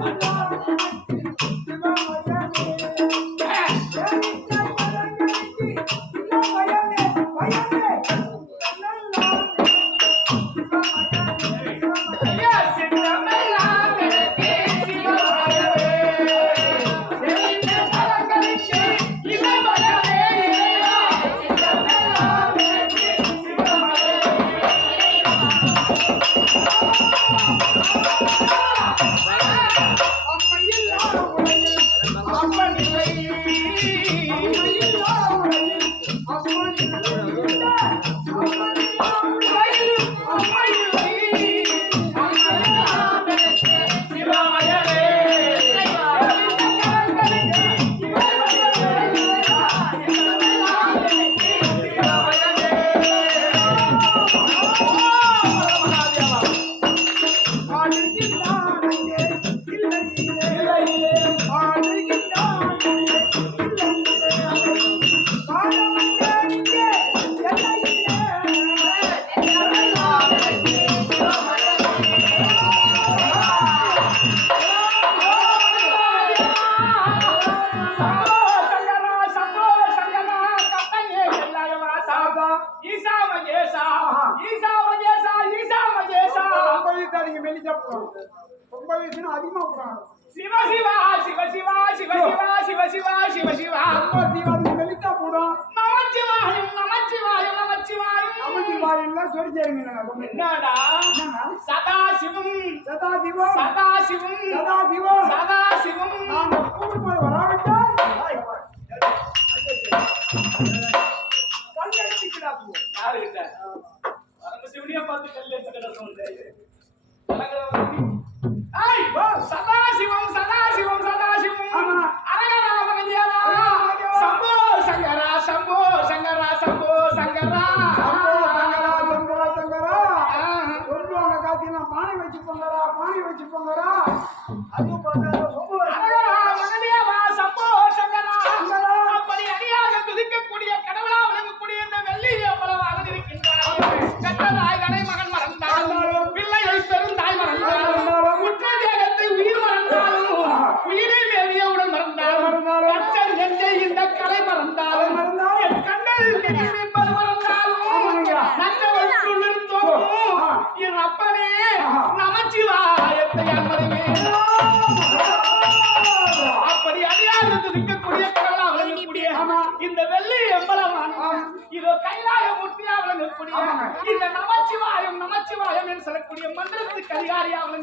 我。அம்மன் Thank you. ரொம்ப வயசுனா அதிகமா போறாங்க சிவ சிவா சிவ சிவா சிவ சிவா. சிவ சிவா சிவ சிவா ரொம்ப தீவாதிக்கு மெலிக்கா போடும். நமச்சிவாயம் நமச்சிவாயம் நமச்சிவாயம். அமைதி வாயில்லாம் சொல்லி சேருங்க என்னடா? சதா சிவம் சதா திவம் சதா சிவம் சதா திவம் சதா சிவம் நாம கூடுதல் வராவிட்டால் கல்லெடுத்துக்கிறா போ யாரு கிட்ட அந்த சிவனியா பார்த்து கல் எடுத்து கிட சொல்றேன் ஏய் சதா சிவம் சதா சிவம்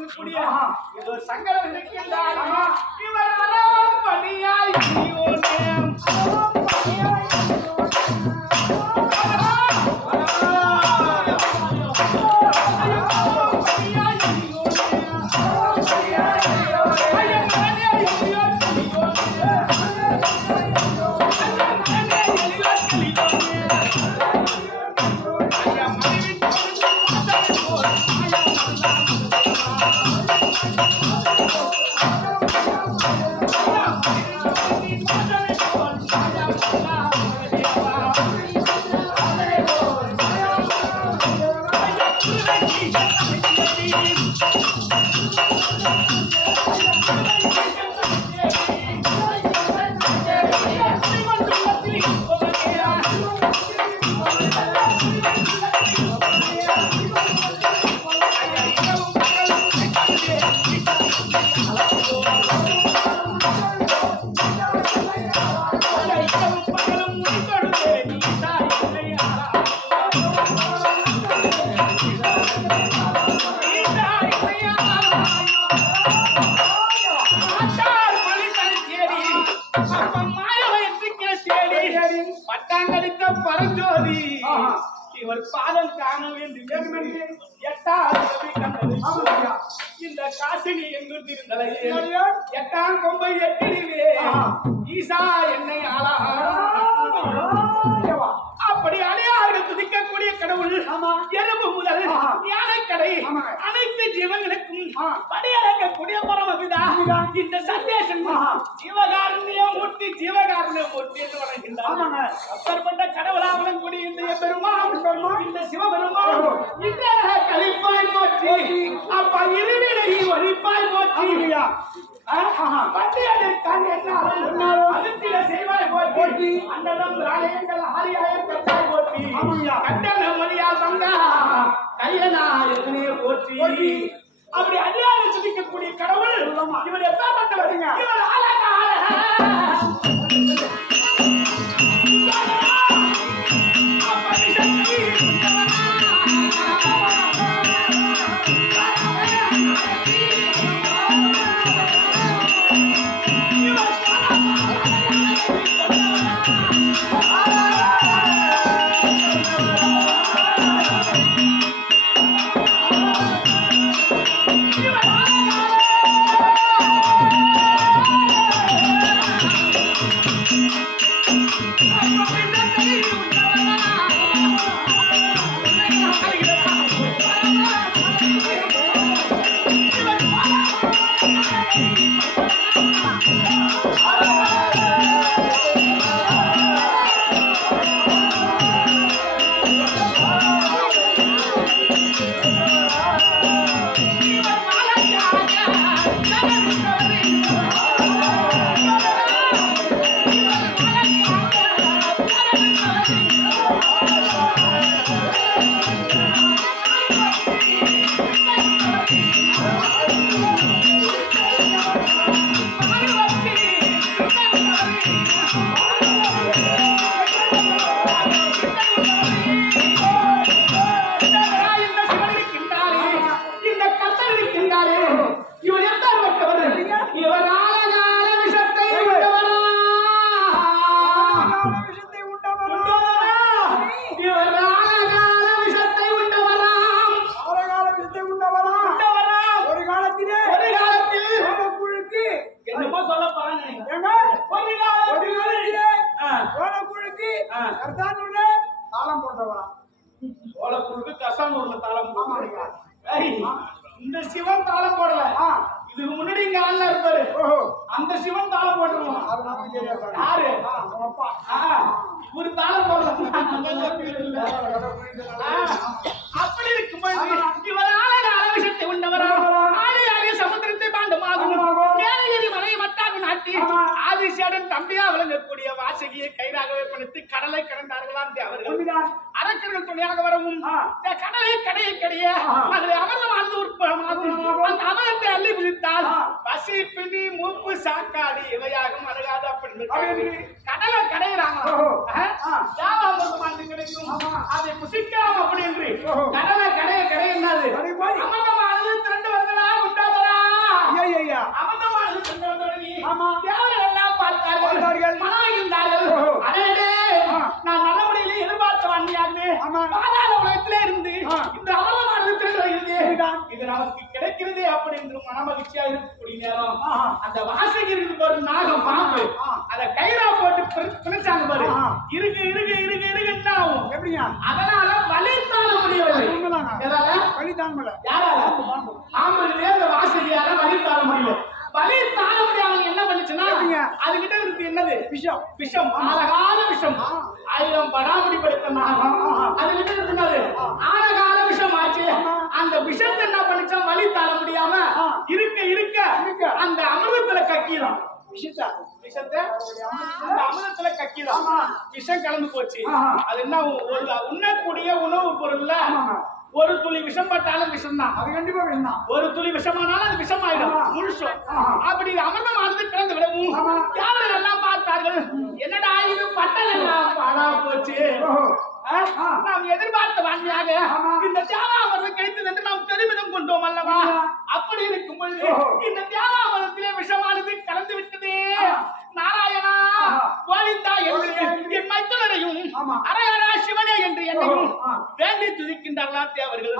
இருக்கக்கூடிய விளங்கக்கூடிய இதோ சங்கரம் இவர் பணியாய் truth. பரஞ்சோதி இவர் பாதம் காண வேண்டும் எட்டாவது கண்டது. என்னடியா? எட்டாம் கொம்பை எட்டிலே ஈசா என்னை ஆளா. அப்படி அடையாறு துதிக்கக்கூடிய கடவுள். எறும்பு முதல். யானைக்கடை ஆமாங்க. அனைத்து ஜீவங்களுக்கும். படியளக்கக்கூடிய ஆமாங்க. இந்த ஆஹா. ஜீவகாருண்ய மூர்த்தி ஜீவகாருண்ய மூர்த்தி என்று வணங்குகின்றார். அப்பேற்பட்ட கடவுளாவனம் கூடிய இந்த பெருமான். இந்த சிவபெருமான் ஓஹோ. இந்த கலிப்பாய் போற்றி அப்பா இருவினை ஒழிப்பாய் போற்றி ஆமாய்யா. ஆஹா. பட்டியலை கண் என்னாலும் என்னாலும் அகத்தில செய்வாய் போற்றி போற்றி. அண்டனம் ராயங்கள் அப்படி அடியாரை துதிக்கக்கூடிய கடவுள். இவர் எப்பேற்பட்டவர். இவர் அழக இந்த கர்த்தானுள்ள தாளம் போட்டவரா சோழப்புழுக்கு கசானூர்ல தாளம். போடுறாங்க. இந்த சிவன் தாளம் போடல. இதுக்கு முன்னாடி இங்க ஆள்ல இருப்பாரு. அந்த சிவன் தாளம் போட்டுருவான் அது நமக்கு தெரியாது. யாரு? அப்பா. இவரு தாளம் போடல. அப்படி இருக்கும்போது இவர் ஆளன அளவிஷத்தை உண்டவரா? ஆழியாகிய சமுத்திரத்தை பாண்டமாகும். மேலகிரி மலை மட்டாக நாட்டி. ஆதிசேடன் தம்பியா விளங்கக்கூடிய வாசகியை கைராகவே பணித்து கடலை கடந்தார்களாம் அவர்கள். அரக்கர்கள் துணையாக வரவும் கடலை கடைய கடைய அதில் அமர்ந்து வாழ்ந்து உற்பமாகும் அந்த அமரத்தை அள்ளி குதித்தால் ஆ. பசி பிணி மூப்பு சாக்காடு இவையாகும் அழகாத அப்படி அப்படின்னு கடலை கடையிறாங்க. கிடைக்கும். அதை புசிக்கலாம் அப்படி என்று. கடலை கடைய கடை என்னது கடை மாதிரி. அமர்ந்தமானது திரண்டு வந்தனா உண்டாதரா ஐயா அமர்ந்தமானது திரண்டு வந்தோடனே ஆமா. தேவர்கள் எல்லாம் பார்த்தார்கள். பாதாள உலகத்திலே இருந்து இந்த அமலமானது திரண்டு இது நமக்கு கிடைக்கிறதே அப்படி என்று மன மகிழ்ச்சியா இருக்கக்கூடிய நேரம். அந்த வாசகி இருக்கு பாரு நாகம் பாம்பு. அத கைரா போட்டு பிணைச்சாங்க பாரு. இருக்கு இருக்கு இருக்கு இருக்கு என்ன ஆகும். எப்படியா அதனால வலி தாங்க முடியவில்லை. வலி தாங்க முடியல யாரால? பாம்பு அந்த வாசகியால வலி தாங்க முடியல. வலி தாங்க முடியாம என்ன பண்ணுச்சுன்னா அதுகிட்ட விஷம் ஆழகால விஷம். ஆயிரம் படாமுடி படுத்த நாகம். அது என்ன இருக்குனாது ஆழகால விஷம் ஆச்சு அந்த விஷத்தை என்ன பண்ணிச்சா வழி தாழ முடியாம இருக்க இருக்க இருக்க. அந்த அமிர்தத்துல கக்கிடும் விஷத்தை. அந்த அமிர்தத்துல கக்கிடும் விஷம் கலந்து போச்சு. அது என்ன? ஒரு உண்ணக்கூடிய உணவு பொருள்ல. ஒரு துளி விஷம் பட்டாலும் விஷம் தான் அது கண்டிப்பா வேணும் ஒரு துளி விஷமானாலும் அது. முழுசும். ஆமா. அப்படி அமிர்தமானது கிடந்து விடவும். ஆமா. பார்த்தார்கள் என்னடா இது பட்டம் எல்லாம் பாழா போச்சு. நாம் எதிர்பார்த்த வாங்கியாக. இந்த தியாகாமரம் கிடைத்தது என்று நாம் பெருமிதம் கொண்டோம் அல்லவா. அப்படி இருக்கும் பொழுது. இந்த தியாகாமரத்திலே விஷமானது கலந்து விட்டதே. நாராயணா. கோவிந்தா என்று. என் மைத்துனரையும். அரையரா சிவனே என்று என்னையும். வேண்டி துதிக்கின்றார்களாம் தேவர்கள்.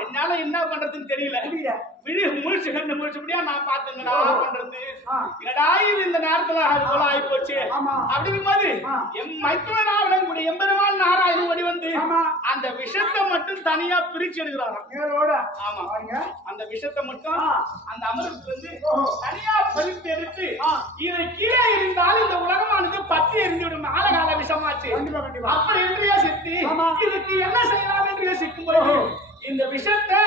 என்னால என்ன பண்றதுன்னு தெரியல விழி முழிச்சு கண்டு முழிச்சுபடியா நான் பார்த்தேங்கடா பண்றது. என்னடா இது இந்த நேரத்துல அது போல ஆகி போச்சு. அப்படிங்கும் போது ஆ. எம் மைத்துனராவிடம் கூடிய எம்பெருமான் நாராயணன் வழி வந்து. அந்த விஷத்தை மட்டும் தனியா பிரிச்சு எடுக்கிறாராம் ஆமா அந்த விஷத்தை மட்டும். அந்த அமிர்தத்துல இருந்து. தனியா பிரித்து எடுத்து. இதை கீழே இருந்தால் இந்த உலகமானது பத்தி எரிந்து விடும் ஆழகால விஷமாச்சு கண்டிப்பா கண்டிப்பா அப்படி என்று யோசித்து ஆமா. இதுக்கு என்ன செய்யலாம் என்று யோசிக்கும் போது. இந்த விஷத்தை.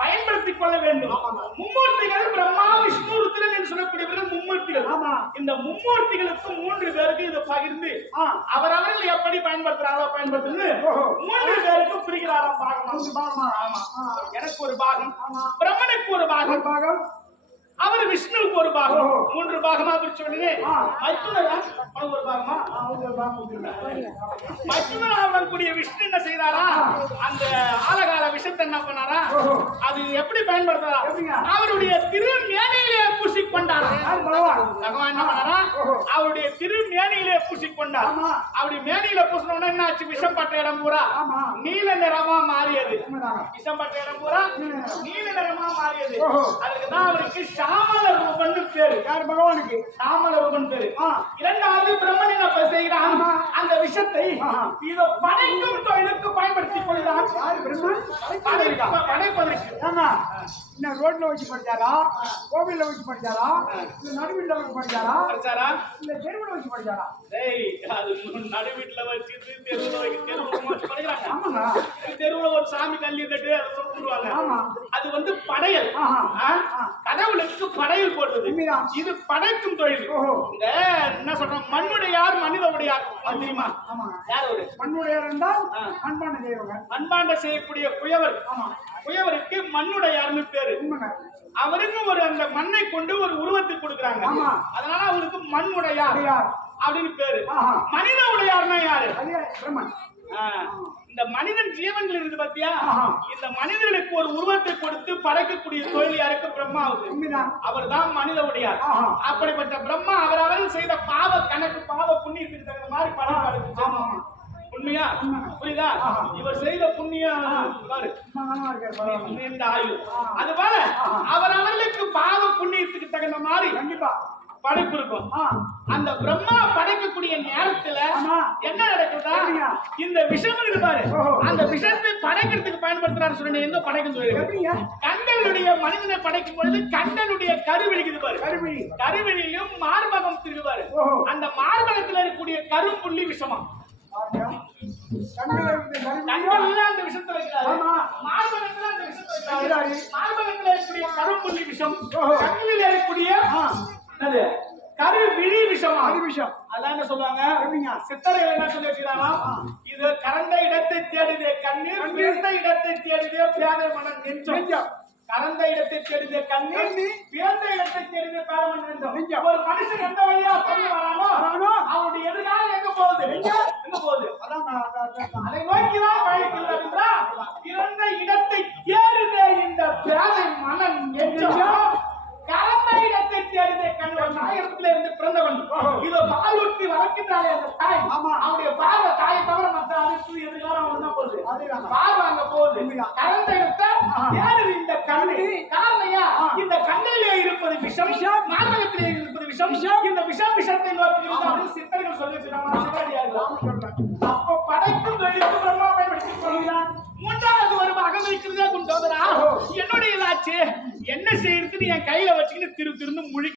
பயன்படுத்திக் கொள்ள வேண்டும். மும்மூர்த்திகள் பிரம்மா விஷ்ணு ருத்ரன் என்று சொல்லக்கூடியவர்கள் மும்மூர்த்திகள் ஆமா. இந்த மும்மூர்த்திகளுக்கு மூன்று பேருக்கு இதை பகிர்ந்து. அவரவர்கள் எப்படி பயன்படுத்துறாங்களோ பயன்படுத்துறது. மூன்று பேருக்கு பிரிக்கிறாராம் பாகமா? ஆமா. எனக்கு ஒரு பாகம். பிரம்மனுக்கு ஒரு பாகம் பாகம் அவர் விஷ்ணுவுக்கு ஒரு பாகம். மூன்று பாகமா பிரிச்ச உடனே ஆ. மைத்துனரா அவனுக்கு ஒரு பாகமா? ஆ, ஒரு பாகம் விஷ்ணு என்ன செய்தாரா? அந்த ஆலகால விஷத்தை என்ன பண்ணாரா. அது எப்படி பயன்படுத்தாரா? அவருடைய திருமேனியிலே பூசிக்கொண்டாரா? யார் பகவான் பகவான் என்ன பண்ணாரா. அவருடைய திருமேனியிலே பூசிக்கொண்டார் ஆமா. அப்படி மேனியில பூசினோட என்ன ஆச்சு விஷம் பட்ட இடம் பூரா. நீல நிறமா மாறியது. விஷம் பட்ட இடம் பூரா நீல நிறம். மாறியது ஓஹோ. அதுக்கு தான் அவருக்கு சாமல ரூபன் பேரு யார் பகவானுக்கு சாமல ரூபன் பேரு. இரண்டாவது பிரம்மன் என்ன செய்கிறான். அந்த விஷத்தை. இதை படைக்கும் தொழிலுக்கு பயன்படுத்திக் கொள்கிறான் யார் பிரம்மன் படைப்ப- படைப்பதற்கு என்ன ரோட்ல வச்சு படிச்சாரா? கோவில்ல வச்சு படிச்சாரா? இல்ல நடுவில் வச்சு படிச்சாரா? படிச்சாரா? இல்ல தெருவில் வச்சு படிச்சாரா? டேய், அது நடு வீட்டுல வச்சுட்டு தெருவுல வைக்க- தெருவுல வச்சு படிக்கிறாங்க. ஆமாங்க தெருவுல ஒரு சாமி கல்லி கட்டு அதை சொல்லிடுவாங்க ஆமா. அது வந்து படையல்? கடவுளுக்கு படையல் உண்மைதான். இது படைக்கும் தொழில். இந்த என்ன சொல்றோம்? மண்ணுடையார் மனித உடையார் அது தெரியுமா யார் ஒரு மண்ணுடைய இருந்தால் ஆ. அன்பான தெய்வங்க மண்பாண்ட செய்யக்கூடிய குயவர் ஆமா. குயவருக்கு மண்ணுடையார்னு பேரு அவருக்கு ஒரு அந்த மண்ணை கொண்டு ஒரு உருவத்தை கொடுக்குறாங்க. அதனால அவருக்கு மண் உடையார் உடையார். அப்படின்னு பேரு. மனித உடையார்னா யாரு இந்த மனிதன் ஜீவன்கள் இருக்கு பாத்தியா. இந்த மனிதனுக்கு ஒரு உருவத்தை கொடுத்து படைக்கக்கூடிய தொழில் யாருக்கு பிரம்மாவுக்கு அவர் தான் மனித உடையார். அப்படிப்பட்ட பிரம்மா அவரவர் செய்த பாவ கணக்கு பாவ புண்ணியத்துக்கு தகுந்த மாதிரி படம். உண்மையா உண்மை. புரியுதா. இவர் செய்த புண்ணியம் பாரு. நீண்ட ஆயுள் அதுபோல அவர் அவர்களுக்கு பாவ புண்ணியத்துக்கு தகுந்த மாதிரி கண்டிப்பா. படைப்பு இருக்கும். அந்த பிரம்மா படைக்கக்கூடிய நேரத்துல. என்ன நடக்குதா? இந்த விஷம் இருக்கு பாரு. ஓஹோ. அந்த விஷத்தை படைக்கிறதுக்கு பயன்படுத்துறாரு சொன்ன எங்க படைக்கும் எப்படிங்க? கண்களுடைய மனிதனை படைக்கும் பொழுது கண்களுடைய கருவிழிக்குது பாரு. கருவிழி. கருவிழியும் மார்பகம் ஓஹோ. அந்த மார்பகத்துல இருக்கக்கூடிய கரும்புள்ளி விஷமா. கரும்புள்ளி விஷம். கண்ணில் ஆ. என்னது? கருவிழி விஷமா. அது விஷயம் அதான் என்ன சொல்லுவாங்க? சித்தர்கள் என்ன சொல்லி வச்சுக்கிறாங்க இது கரண்ட இடத்தை தேடுதே கண்ணீர் இடத்தை தேடுதே பேதை மனம் நெஞ்சம். கரந்த இடத்தை கண்ணீர் கண்ணீர். பிறந்த இடத்தை மனம் நெஞ்சம் நெஞ்சம். ஒரு மனுஷன் எந்த வழியா சொல்லி வரானோ. அவனுடைய எதிர்காலம் எங்க போகுது எங்க? போகுது. அதை நோக்கிதான் என்றால் பிறந்த இடத்தை தேடுதே இந்த பேதை மனம் நெஞ்சம் கரந்த இடத்தை தேடுதே கண்ணன் நாயகத்தில இருந்து பிறந்தவன். இதோ பாலூட்டி வளர்க்கின்றாலே அந்த தாய் ஆமா. அவனுடைய பார்வை தாயை தவிர மற்ற அனைத்து எதிர்காலம் அவன் தான் போகுது. பார்வை அங்க போகுது. கரந்த இடத்தை. தேடுது கண்ணு காரணையா. இந்த கண்ணிலே இருப்பது விஷம். மார்பகத்திலே இருப்பது விஷம். இந்த விஷம் விஷத்தை நோக்கி சித்தர்கள் சொல்லி. அப்போ படைக்கும் தொழிலுக்கு பிரம்மா பயன்படுத்திக் கொள்கிறான் மூன்றாவது ஒரு மகன் வைக்கிறதே குண்டோதரா ஓஹோ. என்னுடைய என்ன செய்யறதுன்னு என் கையில வச்சுக்கிட்டு திரு திருன்னு முழி